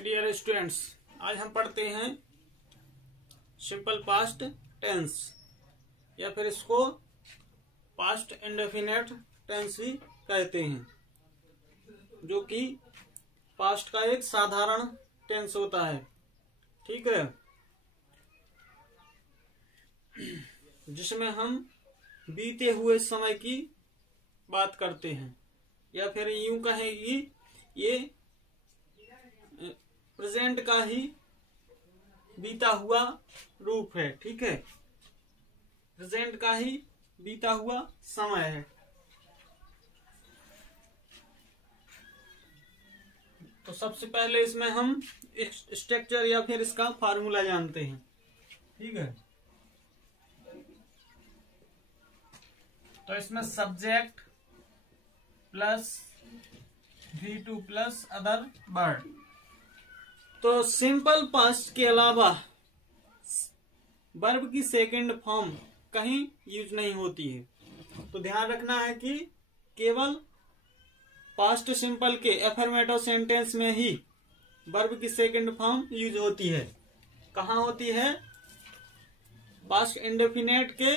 My dear students, आज हम पढ़ते हैं सिंपल पास्ट टेंस या फिर इसको पास्ट इंडेफिनिट टेंस भी कहते हैं, जो कि पास्ट का एक साधारण टेंस होता है। ठीक है, जिसमें हम बीते हुए समय की बात करते हैं, या फिर यूं कहें कि ये प्रेजेंट का ही बीता हुआ रूप है। ठीक है, प्रेजेंट का ही बीता हुआ समय है। तो सबसे पहले इसमें हम स्ट्रक्चर या फिर इसका फार्मूला जानते हैं। ठीक है, तो इसमें subject plus V2 plus other word. तो सिंपल पास्ट के अलावा वर्ब की सेकंड फॉर्म कहीं यूज नहीं होती है। तो ध्यान रखना है कि केवल पास्ट सिंपल के एफर्मेटिव सेंटेंस में ही वर्ब की सेकंड फॉर्म यूज होती है। कहाँ होती है? पास्ट इंडेफिनिट के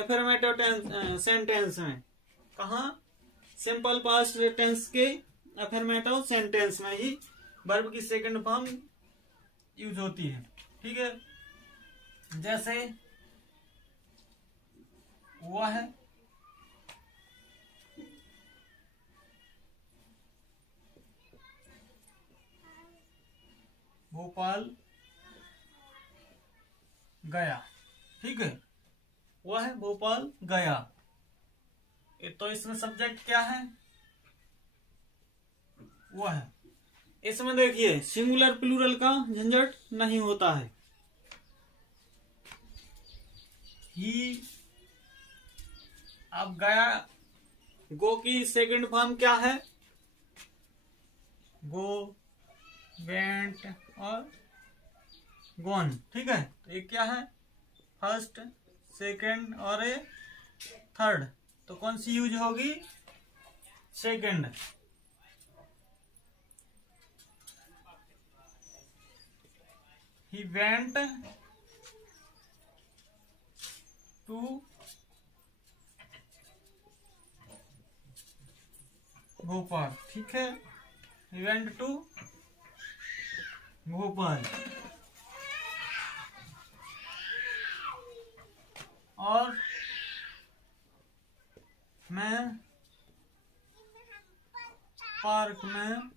एफर्मेटिव सेंटेंस में। कहाँ? सिंपल पास्ट टेंस के एफर्मेटिव सेंटेंस में ही वर्ब की सेकंड फॉर्म यूज होती है। ठीक है, जैसे हुआ है, भोपाल गया। ठीक है, हुआ है भोपाल गया। तो इसमें सब्जेक्ट क्या है? हुआ है। इसमें देखिए सिंगुलर प्लूरल का झंझट नहीं होता है। ही, अब गया, गो की सेकंड फॉर्म क्या है? गो, वेंट और गॉन। ठीक है, तो ये क्या है? फर्स्ट, सेकंड और ए थर्ड। तो कौन सी यूज होगी? Second. He went to Bhopal. ठीक है, He went to भोपाल। और मैं पार्क में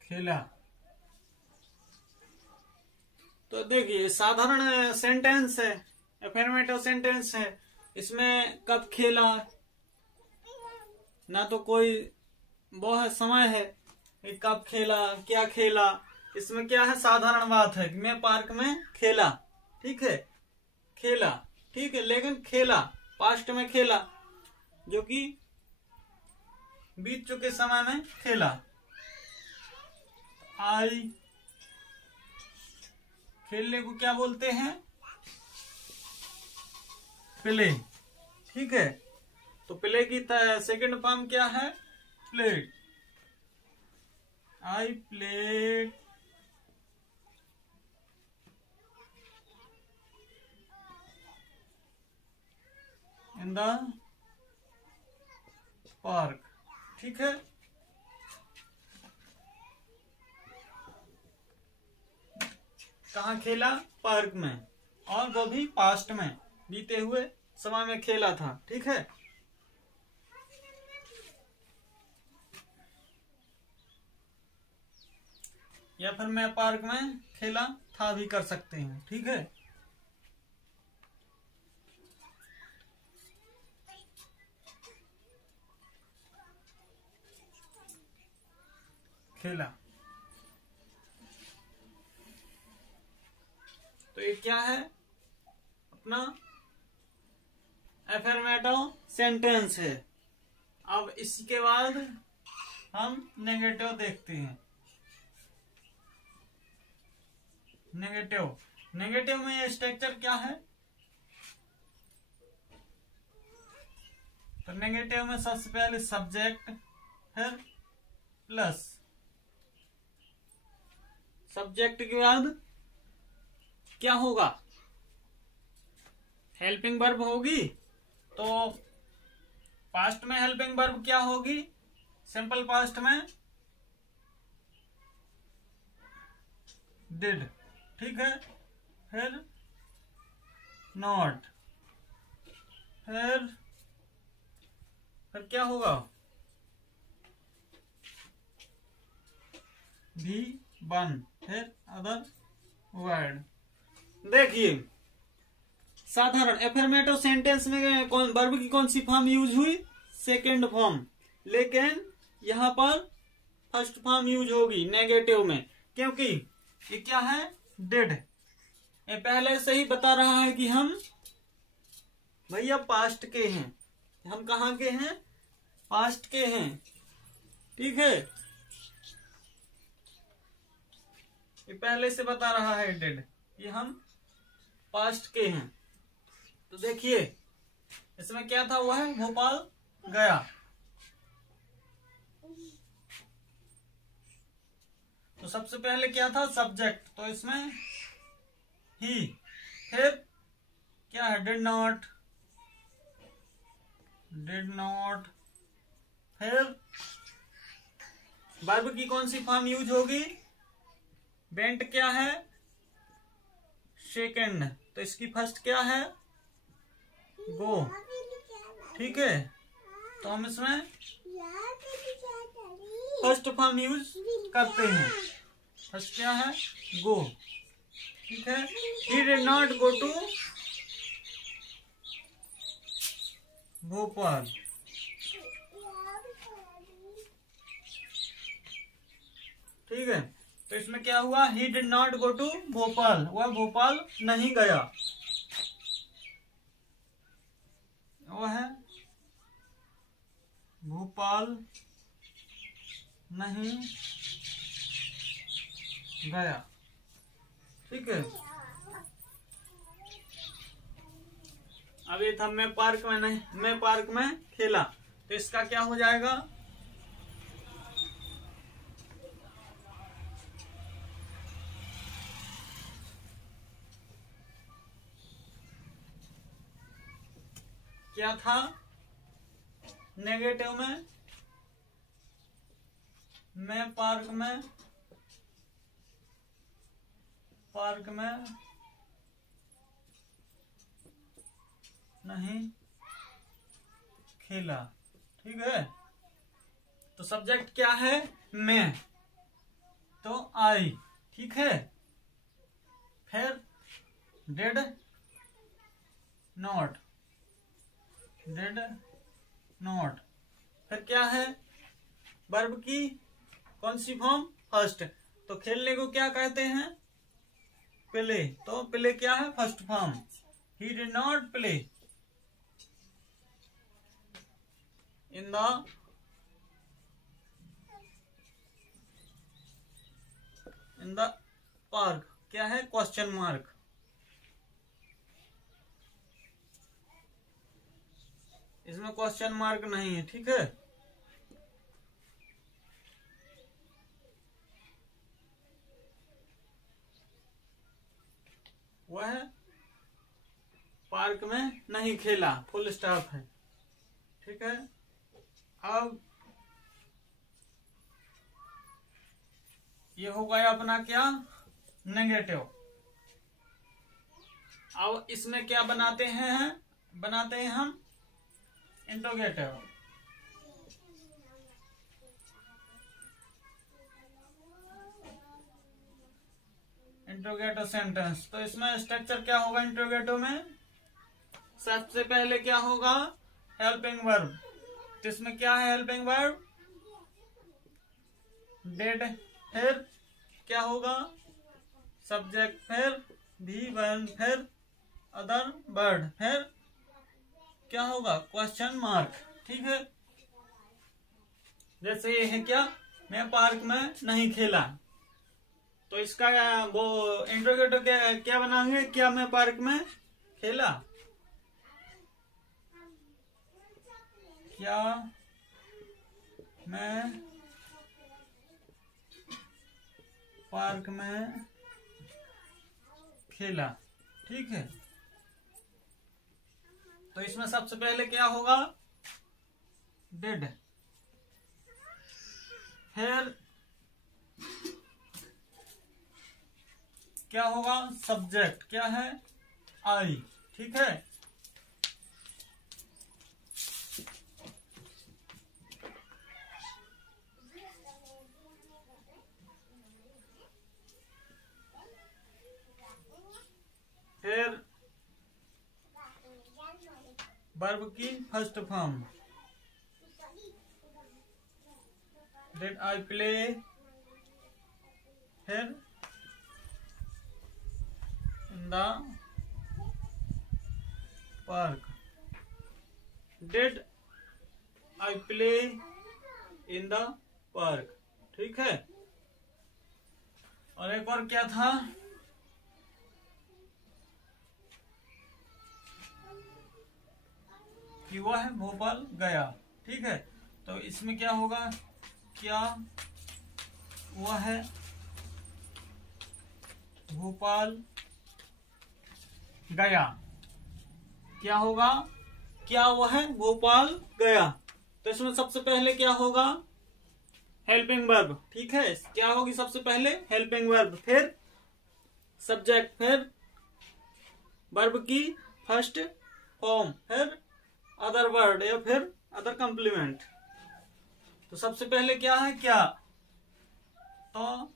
खेला। तो देखिए साधारण सेंटेंस है, एफर्मेटिव सेंटेंस है। इसमें कब खेला, ना तो कोई वो है समय है कि कब खेला, क्या खेला। इसमें क्या है? साधारण बात है कि मैं पार्क में खेला। ठीक है, खेला। ठीक है, लेकिन खेला पास्ट में खेला, जो कि बीत चुके समय में खेला। आई, खेलने को क्या बोलते हैं? प्ले। ठीक है, तो प्ले की सेकंड फॉर्म क्या है? Played. I played in the park. ठीक है, कहाँ खेला? पार्क में, और वो भी पास्ट में, बीते हुए समय में खेला था। ठीक है, या फिर मैं पार्क में खेला था भी कर सकते हैं। ठीक है, खेला। तो ये क्या है? अपना एफर्मेटिव सेंटेंस है। अब इसके बाद हम नेगेटिव देखते हैं। नेगेटिव में स्ट्रक्चर क्या है? तो नेगेटिव में सबसे पहले सब्जेक्ट फिर प्लस सब्जेक्ट के बाद क्या होगा, हेल्पिंग वर्ब होगी। तो पास्ट में हेल्पिंग वर्ब क्या होगी, सिंपल पास्ट में डिड, ठीक है। फिर नॉट, फिर क्या होगा, भी वन, फिर अदर वर्ड। देखिए साधारण एफर्मेटिव सेंटेंस में कौन वर्ब की कौन सी फॉर्म यूज हुई, सेकेंड फॉर्म, लेकिन यहां पर फर्स्ट फॉर्म यूज होगी नेगेटिव में, क्योंकि ये क्या है, डिड। ये पहले से ही बता रहा है कि हम भैया पास्ट के हैं, हम कहाँ के हैं, पास्ट के हैं, ठीक है। ये पहले से बता रहा है डिड, ये हम पास्ट के हैं। तो देखिए इसमें क्या था, वह भोपाल गया। तो सबसे पहले क्या था, सब्जेक्ट, तो इसमें ही, फिर क्या है, डिड नॉट, फिर वर्ब की कौन सी फॉर्म यूज होगी, वेंट क्या है, सेकंड, तो इसकी फर्स्ट क्या है, गो, ठीक है। तो हम इसमें फर्स्ट फॉर्म यूज करते हैं, फर्स्ट क्या है, गो, ठीक है। He did not go to Bhopal, ठीक है। तो इसमें क्या हुआ, he did not go to Bhopal, वह भोपाल नहीं गया, वह भोपाल नहीं गया, ठीक है। अब ये था मैं पार्क में नहीं, मैं पार्क में खेला, तो इसका क्या हो जाएगा, क्या था नेगेटिव में, मैं पार्क में नहीं खेला, ठीक है। तो सब्जेक्ट क्या है, मैं, तो आई, ठीक है। फिर डिड नॉट, फिर क्या है, वर्ब की कौन सी फॉर्म, फर्स्ट। तो खेलने को क्या कहते हैं, प्ले, तो प्ले क्या है, first form. He did not play in the park, क्या है, क्वेश्चन मार्क। इसमें क्वेश्चन मार्क नहीं है, ठीक है। वह पार्क में नहीं खेला, फुल स्टॉप है, ठीक है। अब ये हो गया अपना क्या, नेगेटिव। अब इसमें क्या बनाते हैं हम इंट्रोगेटिव। इंट्रोगेटिव सेंटेंस, तो इसमें स्ट्रक्चर क्या होगा इंट्रोगेटिव में, सबसे पहले क्या होगा, हेल्पिंग वर्ब। तो इसमें क्या है, हेल्पिंग वर्ब डिड, फिर क्या होगा, सब्जेक्ट, फिर भी वन, फिर अदर वर्ड, फिर क्या होगा, क्वेश्चन मार्क, ठीक है। जैसे ये है क्या, मैं पार्क में नहीं खेला, तो इसका वो इंट्रोगेटिव क्या बनाएंगे, क्या मैं पार्क में खेला, क्या मैं पार्क में खेला। ठीक है, तो इसमें सबसे पहले क्या होगा, डिड। फिर क्या होगा, सब्जेक्ट क्या है, आई। ठीक है, फिर वर्ब की first form, did I play. फिर in the park, did I play in the park. ठीक है, और एक और क्या था, कि वह भोपाल गया। ठीक है, तो इसमें क्या होगा, क्या वह भोपाल गया। क्या होगा, क्या वह भोपाल गया। तो इसमें सबसे पहले क्या होगा, हेल्पिंग वर्ब। ठीक है, क्या होगी सबसे पहले, हेल्पिंग वर्ब, फिर सब्जेक्ट, फिर वर्ब की फर्स्ट फॉर्म, फिर अदर वर्ड या फिर अदर कंप्लीमेंट। तो सबसे पहले क्या है, क्या, तो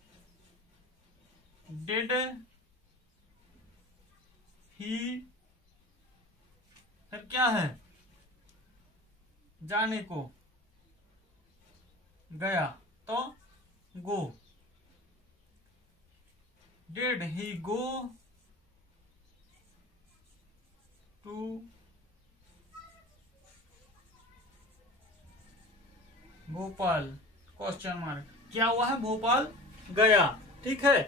डिड ही, फिर क्या है, जाने को, गया, तो go. Did he go to Bhopal, question mark, क्या हुआ है, भोपाल गया। ठीक है,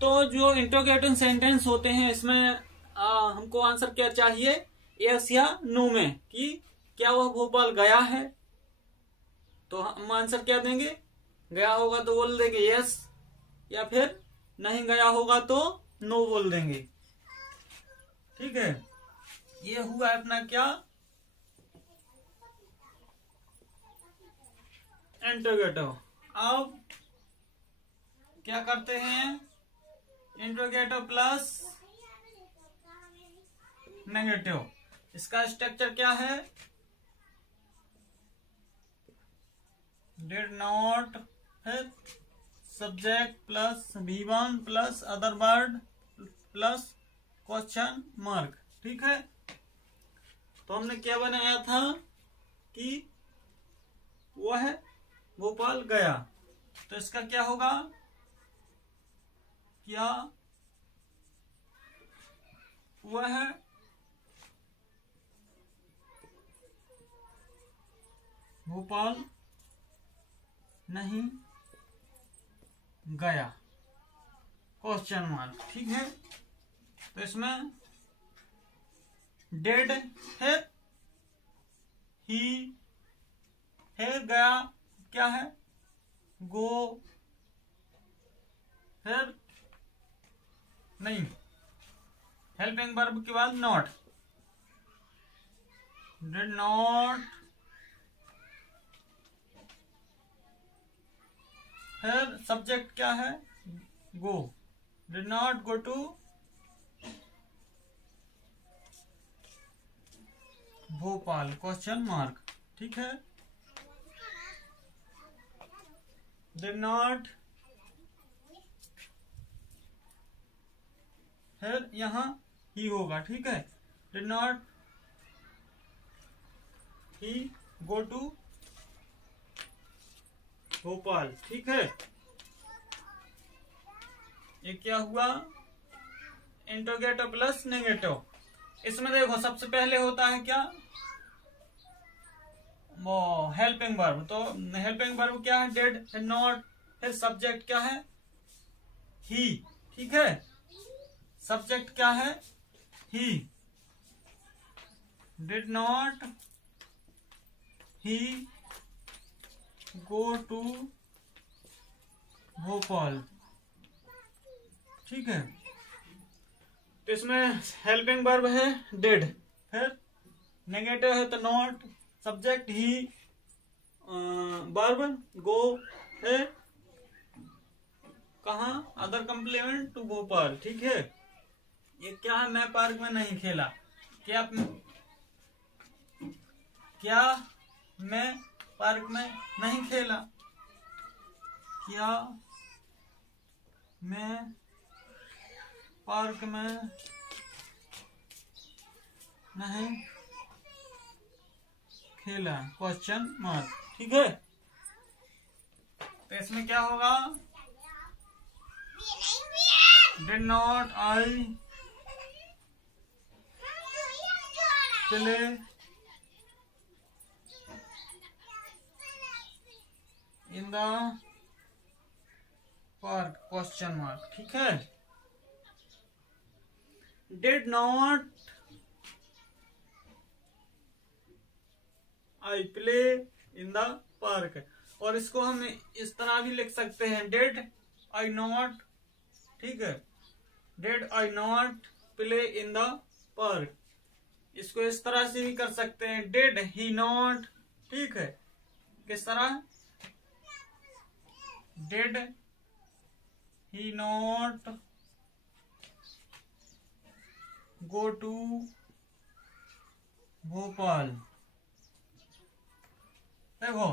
तो जो इंटरोगेटिव सेंटेंस होते हैं इसमें हमको आंसर क्या चाहिए, यस या नो में, कि क्या वह भोपाल गया है। तो हम आंसर क्या देंगे, गया होगा तो बोल देंगे यस, या फिर नहीं गया होगा तो नो बोल देंगे। ठीक है, ये हुआ अपना क्या, इंटरोगेटिव। अब क्या करते हैं, इंटरोगेटिव प्लस नेगेटिव। इसका स्ट्रक्चर क्या है, डिड नॉट, फिर subject plus V1 plus other word plus question mark. ठीक है, तो हमने क्या बनाया था कि वह भोपाल गया। तो इसका क्या होगा, क्या वह भोपाल नहीं गया, क्वेश्चन मार्क। ठीक है, तो इसमें डेड है, ही है, गया क्या है, गो, फिर नहीं, हेल्पिंग वर्ब के बाद नॉट, डिड नॉट, फिर सब्जेक्ट क्या है, go, did not go to Bhopal, question mark. ठीक है, डिड नॉट, फिर यहां ही होगा। ठीक है, did not he go to Bhopal. ठीक है, ये क्या हुआ, इंटरोगेटिव प्लस नेगेटिव। इसमें देखो सबसे पहले होता है क्या, वो हेल्पिंग वर्ब। तो हेल्पिंग वर्ब क्या है, डिड, फिर नॉट, फिर सब्जेक्ट क्या है, ही। ठीक है, सब्जेक्ट क्या है, he, did not he go to Bhopal. ठीक है, तो इसमें हेल्पिंग वर्ब है डिड, फिर नेगेटिव है तो not, subject he, verb go है कहा, अदर कंप्लीमेंट टू भोपाल। ठीक है, ये क्या है, मैं पार्क में नहीं खेला, क्या मैं पार्क में नहीं खेला, क्या मैं पार्क में नहीं खेला, क्वेश्चन मार्क। ठीक है, तो इसमें क्या होगा, did not I play in the park, question mark. ठीक है, did not I play in the park, और इसको हम इस तरह भी लिख सकते हैं, डिड आई नॉट। ठीक है, did I not play in the park, इसको इस तरह से भी कर सकते हैं, डिड ही नॉट। ठीक है, किस तरह, did he not go to Bhopal. देखो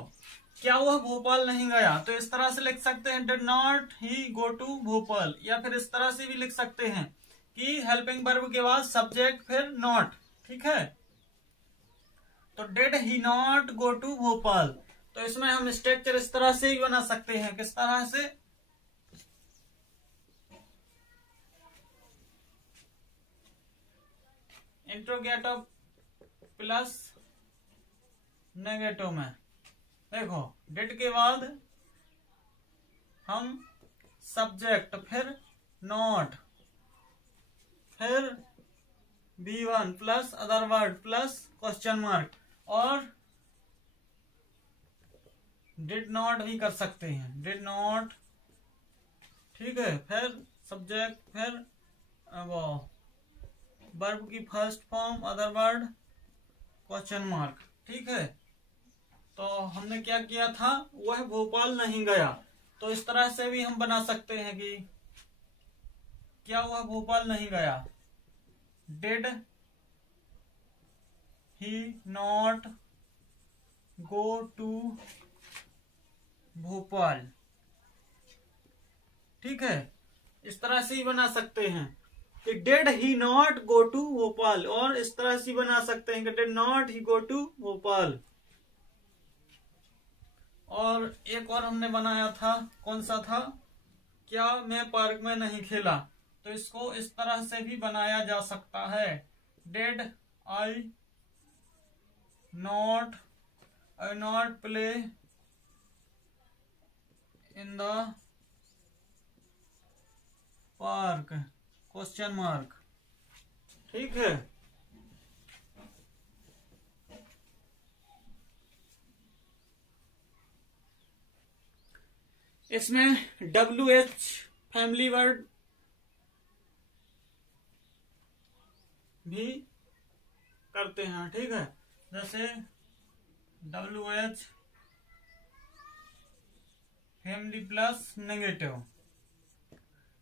क्या हुआ, भोपाल नहीं गया, तो इस तरह से लिख सकते हैं, did not he go to Bhopal, या फिर इस तरह से भी लिख सकते हैं कि हेल्पिंग वर्ब के बाद सब्जेक्ट फिर नॉट। ठीक है, तो did he not go to Bhopal, तो इसमें हम स्ट्रक्चर इस तरह से ही बना सकते हैं, किस तरह से, इंट्रोगेटिव प्लस नेगेटिव में। देखो डिड के बाद हम सब्जेक्ट, फिर नॉट, फिर B1 plus other word plus question mark, और डिड नॉट भी कर सकते हैं, डिड नॉट। ठीक है, फिर सब्जेक्ट, फिर वो वर्ब की first form other word question mark. ठीक है, तो हमने क्या किया था, वह भोपाल नहीं गया, तो इस तरह से भी हम बना सकते हैं कि क्या हुआ, भोपाल नहीं गया, did he not go to Bhopal. ठीक है, इस तरह से ही बना सकते हैं कि did he not go to Bhopal, और इस तरह से बना सकते हैं कि did not he go to Bhopal. और एक और हमने बनाया था, कौन सा था, क्या मैं पार्क में नहीं खेला, तो इसको इस तरह से भी बनाया जा सकता है, did I not play in the park, question mark. ठीक है, इसमें WH फैमिली वर्ड भी करते हैं। ठीक है, जैसे WH family plus negative,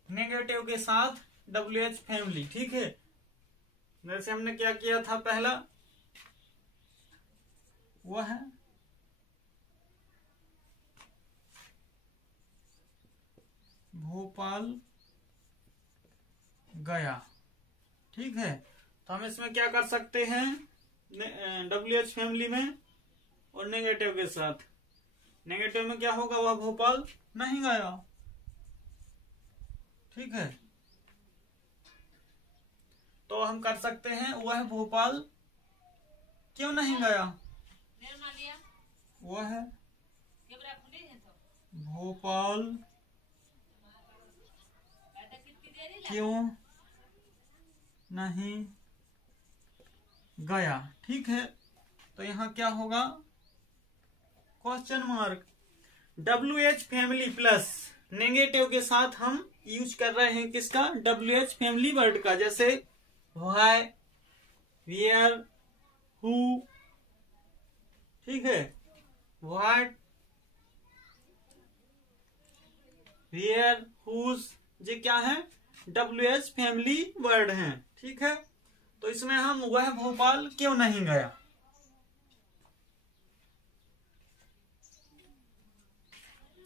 negative के साथ WH फैमिली। ठीक है, जैसे हमने क्या किया था, पहला वह भोपाल गया। ठीक है, तो हम इसमें क्या कर सकते हैं, WH फैमिली में और नेगेटिव के साथ, नेगेटिव में क्या होगा, वह भोपाल नहीं गया। ठीक है, तो हम कर सकते हैं, वह भोपाल क्यों नहीं गया, वह भोपाल क्यों नहीं गया। ठीक है, तो यहाँ क्या होगा, question mark, WH family plus negative के साथ हम यूज कर रहे हैं किसका, WH फैमिली वर्ड का, जैसे व्हाई, वेयर, हु, ठीक है, व्हाट, वेयर, हुज, ये क्या है, WH फैमिली वर्ड हैं, ठीक है। तो इसमें हम वह भोपाल क्यों नहीं गया,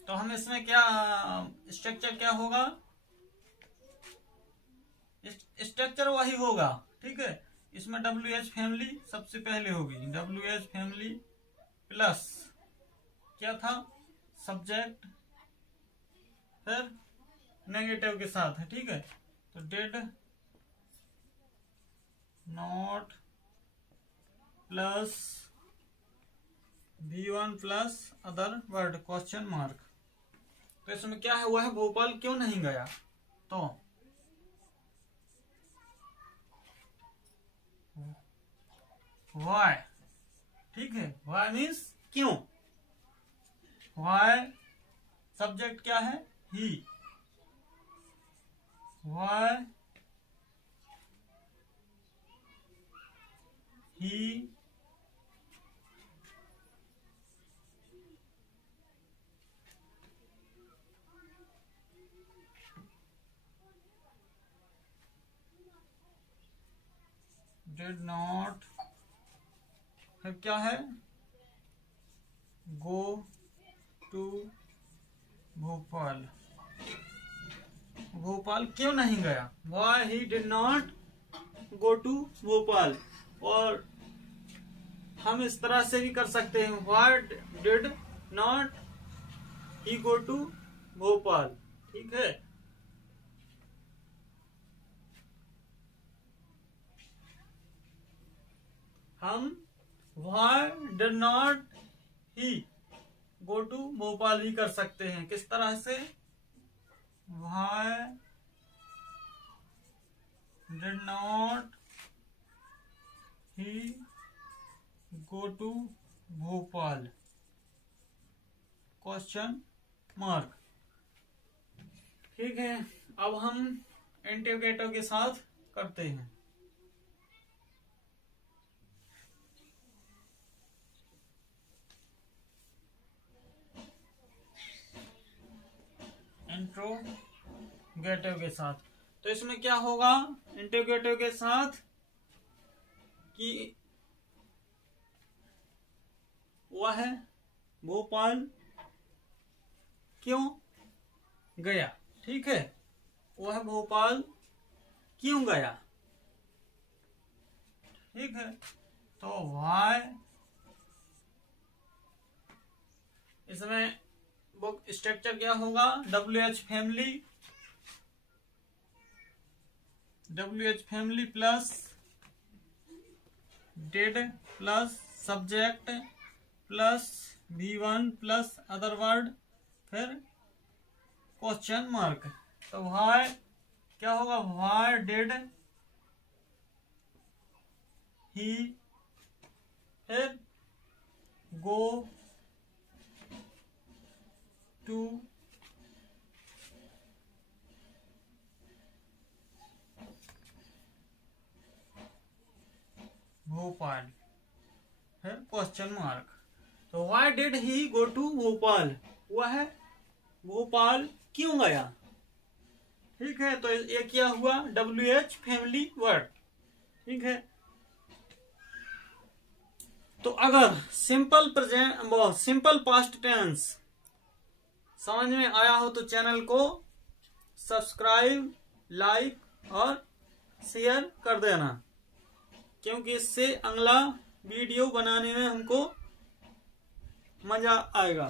तो हम इसमें क्या स्ट्रक्चर क्या होगा, स्ट्रक्चर वही होगा, ठीक है। इसमें WH फैमिली सबसे पहले होगी, WH फैमिली प्लस क्या था, सब्जेक्ट, फिर नेगेटिव के साथ है, ठीक है। तो did not plus V1 plus other word question mark. तो इसमें क्या है, वह भोपाल क्यों नहीं गया, तो वाई, ठीक है, वाई मीन्स क्यों, वाई सब्जेक्ट क्या है, ही, वाई ही did not, फिर क्या है, go to भोपाल, भोपाल क्यों नहीं गया, why he did not go to Bhopal. और हम इस तरह से भी कर सकते हैं, why did not he go to Bhopal, ठीक है। हम why did not he go to Bhopal भी कर सकते हैं, किस तरह से, why did not he go to Bhopal question mark, ठीक है। अब हम इंटरोगेटिव के साथ करते हैं, इंटरोगेटिव के साथ। तो इसमें क्या होगा इंटरोगेटिव के साथ कि वह भोपाल क्यों गया, ठीक है, वह भोपाल क्यों गया, ठीक है। तो वाई, इसमें बुक स्ट्रक्चर क्या होगा, WH family plus did plus subject plus V1 plus other word, फिर क्वेश्चन मार्क। तो व्हाई क्या होगा, व्हाई डिड ही, फिर गो टू भोपाल, फिर क्वेश्चन मार्क। तो why did he go to Bhopal, वह भोपाल क्यों गया, ठीक है। तो ये क्या हुआ, WH फैमिली वर्ड, ठीक है। तो अगर सिंपल पास्ट टेंस समझ में आया हो तो चैनल को सब्सक्राइब, लाइक और शेयर कर देना, क्योंकि इससे अगला वीडियो बनाने में हमको मजा आएगा।